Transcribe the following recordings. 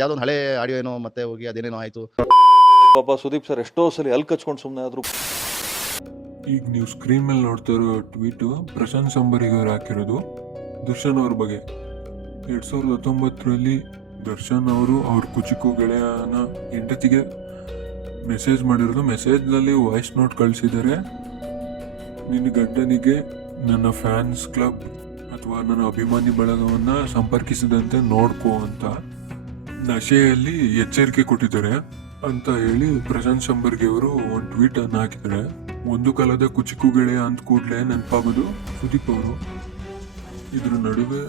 ಯಾವುದೋ ಒಂದು ಹಳೆ ಆಡಿಯೋ ಏನೋ ಮತ್ತೆ ಹೋಗಿ ಅದೇನೇನೋ ಆಯಿತು. ಪಾಪ ಸುದೀಪ್ ಸರ್ ಎಷ್ಟೋ ಸಲ ಅಲ್ಲಿ ಕಚ್ಕೊಂಡು ಸುಮ್ಮನೆ ಆದ್ರು. ಈಗ ನೀವು ಸ್ಕ್ರೀನ್ ಮೇಲೆ ನೋಡ್ತಾ ಇರೋ ಟ್ವೀಟು ಪ್ರಶಾಂತ್ ಸಂಬರಿಗೆ ಅವ್ರು ಹಾಕಿರೋದು ದರ್ಶನ್ ಅವ್ರ ಬಗ್ಗೆ. 2019ರಲ್ಲಿ ದರ್ಶನ್ ಅವರು ಅವ್ರ ಕುಚಿಕು ಗೆಳೆಯನ ಹೆಂಡತಿಗೆ ಮೆಸೇಜ್ ಮಾಡಿರೋದು. ಮೆಸೇಜ್ನಲ್ಲಿ ವಾಯ್ಸ್ ನೋಟ್ ಕಳಿಸಿದ್ದಾರೆ. ನಿನ್ನ ಗಂಡನಿಗೆ ನನ್ನ ಫ್ಯಾನ್ಸ್ ಕ್ಲಬ್ ಅಥವಾ ನನ್ನ ಅಭಿಮಾನಿ ಬಳಗವನ್ನು ಸಂಪರ್ಕಿಸಿದಂತೆ ನೋಡ್ಕೋ ಅಂತ ನಶೆಯಲ್ಲಿ ಎಚ್ಚರಿಕೆ ಕೊಟ್ಟಿದ್ದಾರೆ ಅಂತ ಹೇಳಿ ಪ್ರಶಾಂತ್ ಸಂಬರ್ಗಿ ಅವರು ಒಂದು ಟ್ವೀಟ್ ಅನ್ನು ಹಾಕಿದ್ದಾರೆ. ಒಂದು ಕಾಲದ ಕುಚಿಕು ಗೆಳೆಯ ಅಂದ ಕೂಡಲೇ ನೆನಪಾಗೋದು ಸುದೀಪ್ ಅವರು. ಇದ್ರ ನಡುವೆ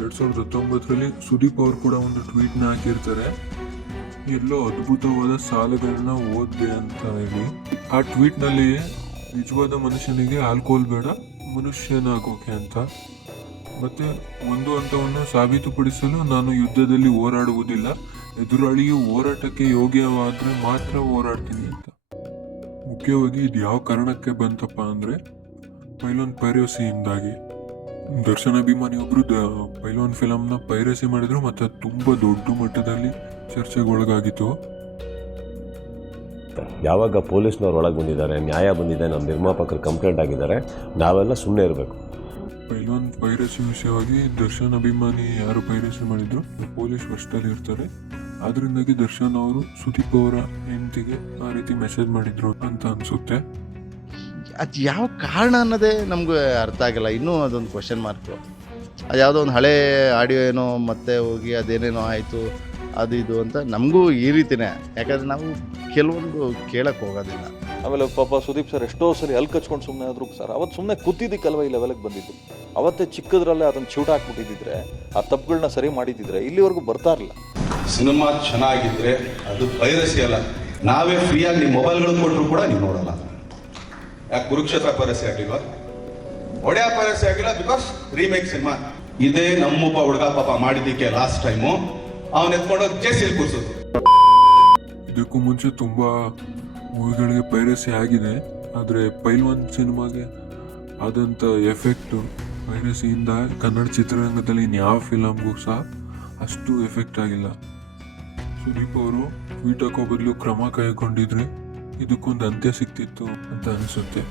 2019ರಲ್ಲಿ ಸುದೀಪ್ ಅವರು ಕೂಡ ಒಂದು ಟ್ವೀಟ್ನ ಹಾಕಿರ್ತಾರೆ, ಎಲ್ಲೋ ಅದ್ಭುತವಾದ ಸಾಲುಗಳನ್ನ ಓದ್ದೆ ಅಂತ ಹೇಳಿ. ಆ ಟ್ವೀಟ್ನಲ್ಲಿ ನಿಜವಾದ ಮನುಷ್ಯನಿಗೆ ಆಲ್ಕೋಹಾಲ್ ಬೇಡ, ಮನುಷ್ಯನಾಗೋಕೆ ಅಂತ. ಮತ್ತೆ ಒಂದು ಹಂತವನ್ನು ಸಾಬೀತುಪಡಿಸಲು ನಾನು ಯುದ್ಧದಲ್ಲಿ ಹೋರಾಡುವುದಿಲ್ಲ, ಎದುರಾಳಿಯು ಹೋರಾಟಕ್ಕೆ ಯೋಗ್ಯವಾದರೆ ಮಾತ್ರ ಹೋರಾಡ್ತೀನಿ ಅಂತ. ಮುಖ್ಯವಾಗಿ ಇದು ಯಾವ ಕಾರಣಕ್ಕೆ ಬಂತಪ್ಪ ಅಂದರೆ ಪೈಲವಾನ್ ಪೈರಸಿಯಿಂದಾಗಿ. ದರ್ಶನ್ ಅಭಿಮಾನಿ ಒಬ್ರು ಪೈಲವಾನ್ ಫಿಲಮ್ನ ಪೈರಸಿ ಮಾಡಿದ್ರು ಮತ್ತು ತುಂಬ ದೊಡ್ಡ ಮಟ್ಟದಲ್ಲಿ ಚರ್ಚೆಗೊಳಗಾಗಿತ್ತು. ಯಾವಾಗ ಪೊಲೀಸ್ನವ್ರು ಒಳಗೆ ಬಂದಿದ್ದಾರೆ, ನ್ಯಾಯ ಬಂದಿದೆ, ನಮ್ಮ ನಿರ್ಮಾಪಕರು ಕಂಪ್ಲೇಂಟ್ ಆಗಿದ್ದಾರೆ, ನಾವೆಲ್ಲ ಸುಮ್ಮನೆ ಇರಬೇಕು. ಪೈಲವಾನ್ ಪೈರಸಿ ವಿಷಯವಾಗಿ ದರ್ಶನ್ ಅಭಿಮಾನಿ ಯಾರು ಪೈರಸಿ ಮಾಡಿದ್ರು ಪೊಲೀಸ್ ವಶದಲ್ಲಿ ಇರ್ತಾರೆ. ಆದ್ರಿಂದಾಗಿ ದರ್ಶನ್ ಅವರು ಸುದೀಪ್ ಅವರ ಹೆಂಡತಿಗೆ ಆ ರೀತಿ ಮೆಸೇಜ್ ಮಾಡಿದ್ರು ಅಂತ ಅನ್ಸುತ್ತೆ. ಅದು ಯಾವ ಕಾರಣ ಅನ್ನೋದೇ ನಮ್ಗೆ ಅರ್ಥ ಆಗಿಲ್ಲ. ಇನ್ನೂ ಅದೊಂದು ಕ್ವಶನ್ ಮಾರ್ಕು. ಅದು ಯಾವುದೋ ಒಂದು ಹಳೆ ಆಡಿಯೋ ಏನೋ ಮತ್ತೆ ಹೋಗಿ ಅದೇನೇನೋ ಆಯಿತು ಅದು ಇದು ಅಂತ ನಮಗೂ ಈ ರೀತಿನೇ. ಯಾಕಂದರೆ ನಾವು ಕೆಲವೊಂದು ಕೇಳಕ್ಕೆ ಹೋಗೋದಿಲ್ಲ. ಆಮೇಲೆ ಪಾಪ ಸುದೀಪ್ ಸರ್ ಎಷ್ಟೋ ಸಲ ಅಲ್ಲಿ ಕಚ್ಕೊಂಡು ಸುಮ್ಮನೆ ಆದ್ರು ಸರ್. ಅವತ್ತು ಸುಮ್ಮನೆ ಕೂತಿದ್ದಕ್ಕಲ್ವ ಈ ಲೆವೆಲ್ಗೆ ಬಂದಿದ್ದು. ಅವತ್ತೇ ಚಿಕ್ಕದ್ರಲ್ಲೇ ಅದನ್ನು ಚಿವುಟ ಹಾಕ್ಬಿಟ್ಟಿದ್ದಿದ್ರೆ, ಆ ತಪ್ಪುಗಳನ್ನ ಸರಿ ಮಾಡಿದ್ದಿದ್ರೆ ಇಲ್ಲಿವರೆಗೂ ಬರ್ತಾ ಇರಲಿಲ್ಲ. ಸಿನಿಮಾ ಚೆನ್ನಾಗಿದ್ರೆ ಅದು ಪೈರಸಿ ಅಲ್ಲ. ನಾವೇ ಫ್ರೀಯಾಗಿ ನಿಮ್ಮ ಮೊಬೈಲ್ಗಳು ಕೊಟ್ಟರು ಕೂಡ ನೀವು ನೋಡಲ್ಲ. ಯಾಕೆ ಕುರುಕ್ಷೇತ್ರ ಪೈರಸಿ ಆಗಿಲ್ವಾ? ಒಡೆಯ ಪೈರಸಿ ಆಗಿಲ್ಲ, ಬಿಕಾಸ್ ರೀಮೇಕ್ ಸಿನಿಮಾ. ಇದೇ ನಮ್ಮೊಬ್ಬ ಹುಡುಗ ಪಾಪ ಮಾಡಿದ್ದಕ್ಕೆ ಲಾಸ್ಟ್ ಟೈಮು ಅವನ್ ಎತ್ಕೊಂಡೋಗಿ ಜೇಸಿಲ್ ಕೂರ್ಸೋದು. ಇದಕ್ಕೂ ಮುಂಚೆ ತುಂಬ ಮೂವಿಗಳಿಗೆ ಪೈರಸಿ ಆಗಿದೆ, ಆದರೆ ಪೈಲ್ವಾನ್ ಸಿನಿಮಾಗೆ ಆದಂಥ ಎಫೆಕ್ಟು ಪೈರಸಿಯಿಂದ ಕನ್ನಡ ಚಿತ್ರರಂಗದಲ್ಲಿ ಇನ್ಯಾವ ಫಿಲಮ್ಗೂ ಸಹ ಅಷ್ಟು ಎಫೆಕ್ಟ್ ಆಗಿಲ್ಲ. ಸುದೀಪ್ ಅವರು ಟ್ವೀಟ್ ಹಾಕೋ ಬದಲು ಕ್ರಮ ಕೈಗೊಂಡಿದ್ರೆ ಇದಕ್ಕೊಂದು ಅಂತ್ಯ ಸಿಗ್ತಿತ್ತು ಅಂತ ಅನಿಸುತ್ತೆ.